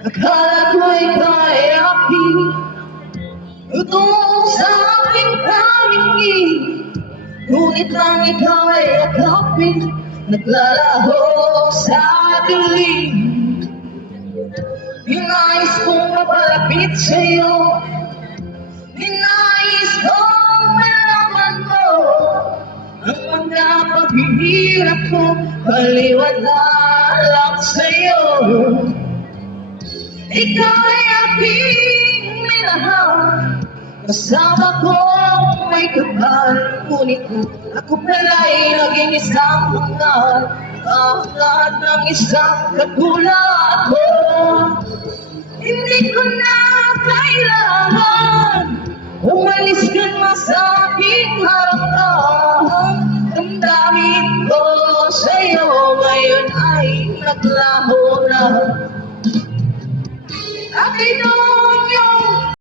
Akala ko ikaw ay aking utong sa aking kamingin, ngunit ang ikaw ay akapin, naglalaho sa dilim. Ninais kong mapalapit sa'yo, ninais kong malaman mo ang mga paghihirap ko, paliwanag sa'yo. Ikaw ay aking minahal, kasama ko may kapal, ngunit ako pala'y naging isang hangal, ang lahat ng isang katulad mo. Hindi ko na kailangan umalis ka na sa aking harapan. Damdamin ko sa'yo ngayon ay naglaho na. At ito